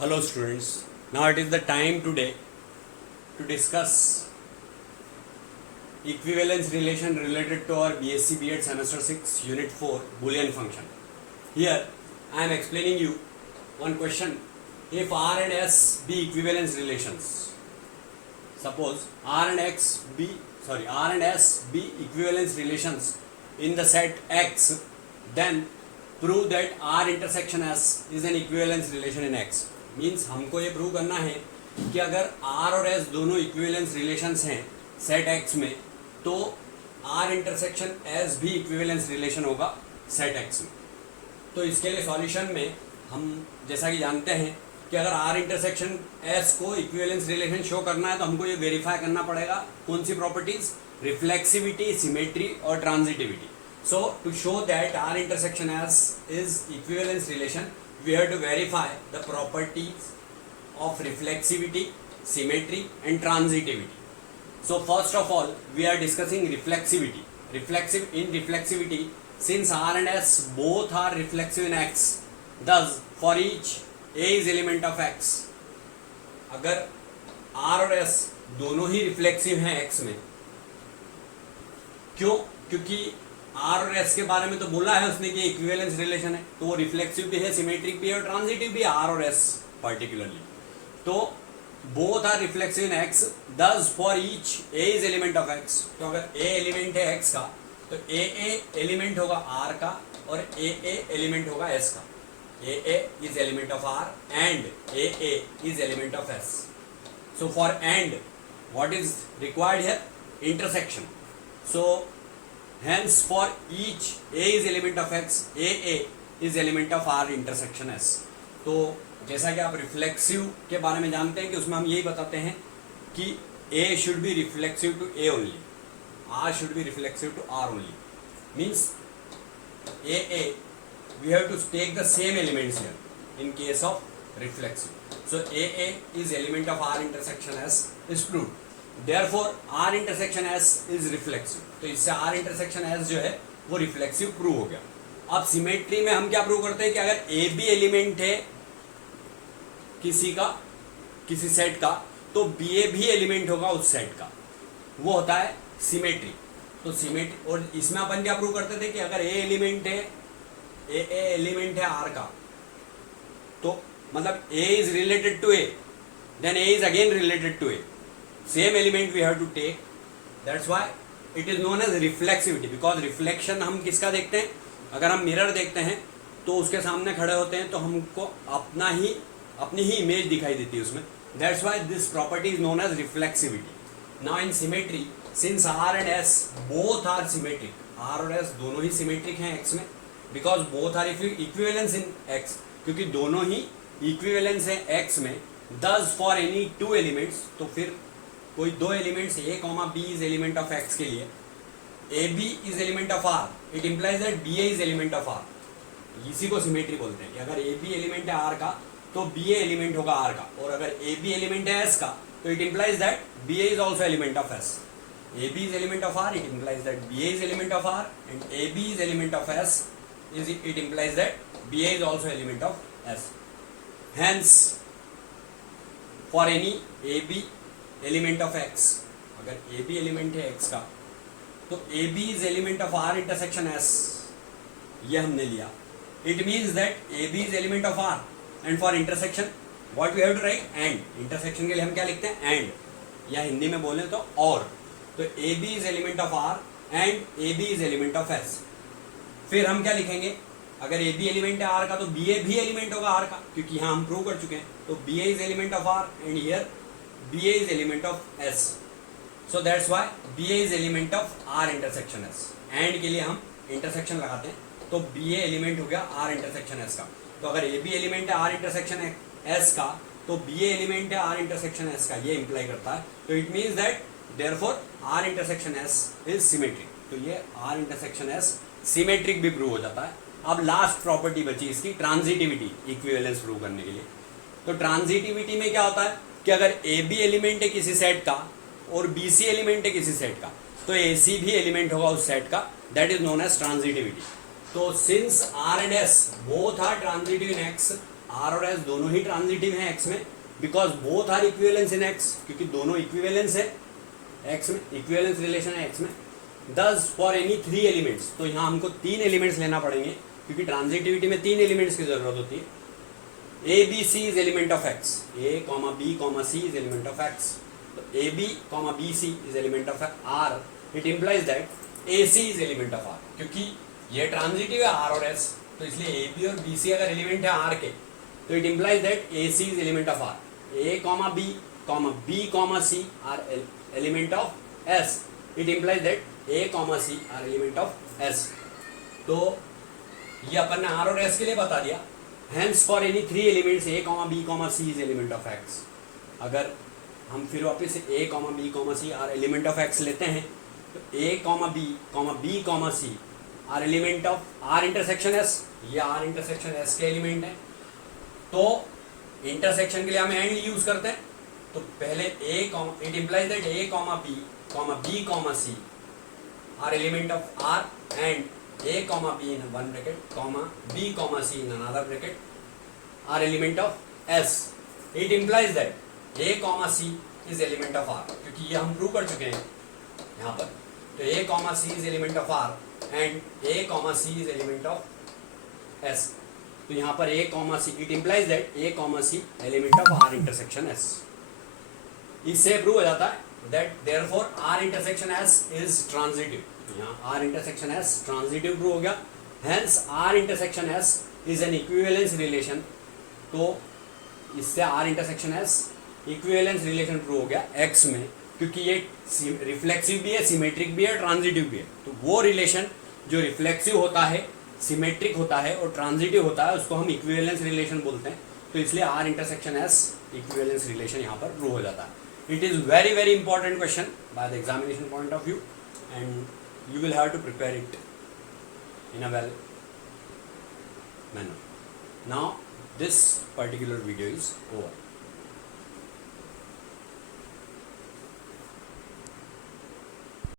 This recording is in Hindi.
Hello students, now it is the time today to discuss equivalence relation related to our BSc B.Ed semester 6 unit 4 Boolean function. Here I am explaining you one question. If R and S be equivalence relations, suppose R and S be equivalence relations in the set X, then prove that R intersection S is an equivalence relation in X. Means हमको ये प्रूव करना है कि अगर R और S दोनों इक्विवेलेंस रिलेशंस हैं सेट X में, तो R इंटरसेक्शन S भी इक्विवेलेंस रिलेशन होगा सेट X में. तो इसके लिए सॉल्यूशन में हम जैसा कि जानते हैं कि अगर R इंटरसेक्शन S को इक्विवेलेंस रिलेशन शो करना है तो हमको ये वेरीफाई करना पड़ेगा कौन सी प्रॉपर्टीज, रिफ्लेक्सिविटी, सिमेट्री और transitivity. So to show that R intersection S is equivalence relation, we have to verify the properties of reflexivity, symmetry and transitivity. So first of all we are discussing reflexivity. In reflexivity, since R and S both are reflexive in X, thus for each A is element of X, अगर R और S दोनों ही रिफ्लेक्सिव हैं X में, क्यों? क्योंकि R और S के बारे में तो बोला है उसने कि इक्विवेलेंस रिलेशन है, तो वो रिफ्लेक्सिव भी है, सिमेट्रिक भी है और ट्रांजिटिव भी है R और S पर्टिकुलरली. तो both are reflexive in X, thus for each A is element of X. तो अगर A एलिमेंट है X का तो AA एलिमेंट होगा R का और AA एलिमेंट होगा S का. AA is element of R and AA is element of S. So for and what is required here? Intersection. So hence for each A is element of X, AA is element of R intersection S. तो जैसा कि आप रिफ्लेक्सिव के बारे में जानते हैं कि उसमें हम यही बताते हैं कि A should be reflexive to A only, R should be reflexive to R only. Means AA we have to take the same elements here in case of reflexive. So AA is element of R intersection S is proved. Therefore R intersection S is reflexive. तो इससे R intersection S जो है वो रिफ्लेक्सिव प्रूव हो गया. अब सिमेट्री में हम क्या प्रूव करते हैं कि अगर A भी एलिमेंट है किसी सेट का, तो BA भी एलिमेंट होगा उस सेट का. वो होता है सिमेट्री. तो सिमेट्री, और इसमें अपन क्या प्रूव करते थे कि अगर A एलिमेंट है, AA एलिमेंट है R का, तो मतलब A is related to A, then A is again related to A. Same element we have to take. That's why it is known as reflexivity, because reflection हम किसका देखते हैं? अगर हम मिरर देखते हैं तो उसके सामने खड़े होते हैं तो हमको अपनी ही इमेज दिखाई देती है उसमें. That's why this property is known as reflexivity. Now in symmetry, since R and S both are symmetric, R और S दोनों ही symmetric हैं X में, because both are equivalence in X, क्योंकि दोनों ही equivalence हैं X में, thus for any two elements, तो फिर कोई दो elements A, B is element of X के लिए AB is element of R, it implies that BA is element of R. इसी को सिमेट्री बोलते हैं कि अगर AB एलिमेंट है R का तो BA एलिमेंट होगा R का, और अगर AB एलिमेंट है S का तो it implies that BA is also element of S. AB is element of R, it implies that BA is element of R, and AB is element of S, it implies that BA is also element of S. Hence for any AB element of X, अगर AB एलिमेंट है X का तो AB is element of R intersection S, ये हमने लिया. It means that AB is element of R, and for intersection what we have to write? And. Intersection के लिए हम क्या लिखते हैं? एंड, या हिंदी में बोले तो और. तो AB is element of R and AB is element of S. फिर हम क्या लिखेंगे? अगर AB एलिमेंट है R का तो BA भी एलिमेंट होगा R का, क्योंकि यहाँ हम प्रूव कर चुके हैं. तो BA is element of R and here BA is element of S. So that's why BA is element of R intersection S. And के लिए हम intersection लगाते हैं, तो BA एलिमेंट हो गया R intersection S का. तो अगर AB एलिमेंट है R intersection S का तो BA एलिमेंट है R intersection S का, ये इम्प्लाई करता है. तो it means that therefore R intersection S is symmetric. तो ये R intersection S सिमेट्रिक भी प्रूव हो जाता है. अब लास्ट प्रॉपर्टी बची इसकी, ट्रांजिटिविटी, इक्विवेलेंस प्रूव करने के लिए. तो ट्रांजिटिविटी में क्या होता है कि अगर AB एलिमेंट है किसी सेट का और BC एलिमेंट है किसी सेट का, तो AC भी एलिमेंट होगा उस सेट का. That is known as transitivity. तो since R and S both are transitive in X, R और एस दोनों ही ट्रांजिटिव हैं एक्स में, because both are equivalence in X, क्योंकि दोनों इक्विवेलेंस है एक्स में, इक्विवेलेंस रिलेशन है एक्स में। दस फॉर एनी 3 एलिमेंट्स, तो यहाँ हमको 3 एलिमेंट्स लेना पड़ेंगे, क्योंकि ट्रांजिटिविटी में 3 एलिमेंट्स की जरूरत होती है। A B C is element of X, A comma B comma C is element of X, तो A B comma B C is element of R, it implies that A C is element of R, क्योंकि ये ट्रांजिटिव है आर और एस, तो इसलिए ए बी और बी सी अगर एलिमेंट है आर के, तो it implies that A C is element of R. A comma B comma C are element of S, it implies that A comma C are element of S. तो ये अपन ने आर और एस के लिए बता दिया। Hence for any 3 elements A comma B comma C is element of X. अगर हम फिर वापस से A comma B comma C are element of X लेते हैं, तो A comma B comma C are element of R intersection S, ये आर इंटरसेक्शन एस के एलिमेंट है। तो इंटरसेक्शन के लिए हम एंड यूज करते हैं, तो पहले A comma, it implies that A comma B comma C are element of R and a comma b in one bracket comma b comma c in another bracket are element of S. It implies that a comma c is element of R, क्योंकि ये हम प्रूव कर चुके हैं यहाँ पर। तो a comma c is element of R and a comma c is element of S. तो यहाँ पर a comma c, it implies that a comma c element of R intersection S. इससे प्रूव हो जाता है that therefore R intersection S is transitive। यहाँ R intersection S transitive prove हो गया। Hence R intersection S is an equivalence relation। तो इससे R intersection S equivalence relation prove हो गया X में, क्योंकि ये रिफ्लेक्सिव भी है, सिमेट्रिक भी है, ट्रांजिटिव भी है। तो वो रिलेशन जो रिफ्लेक्सिव होता है, सिमेट्रिक होता है और ट्रांजिटिव होता है, उसको हम इक्विवेलेंस रिलेशन बोलते हैं। तो इसलिए R intersection S equivalence relation यहाँ पर प्रूव हो जाता है। It is very very important question by the examination point of view, and you will have to prepare it in a well manner. Now this particular video is over.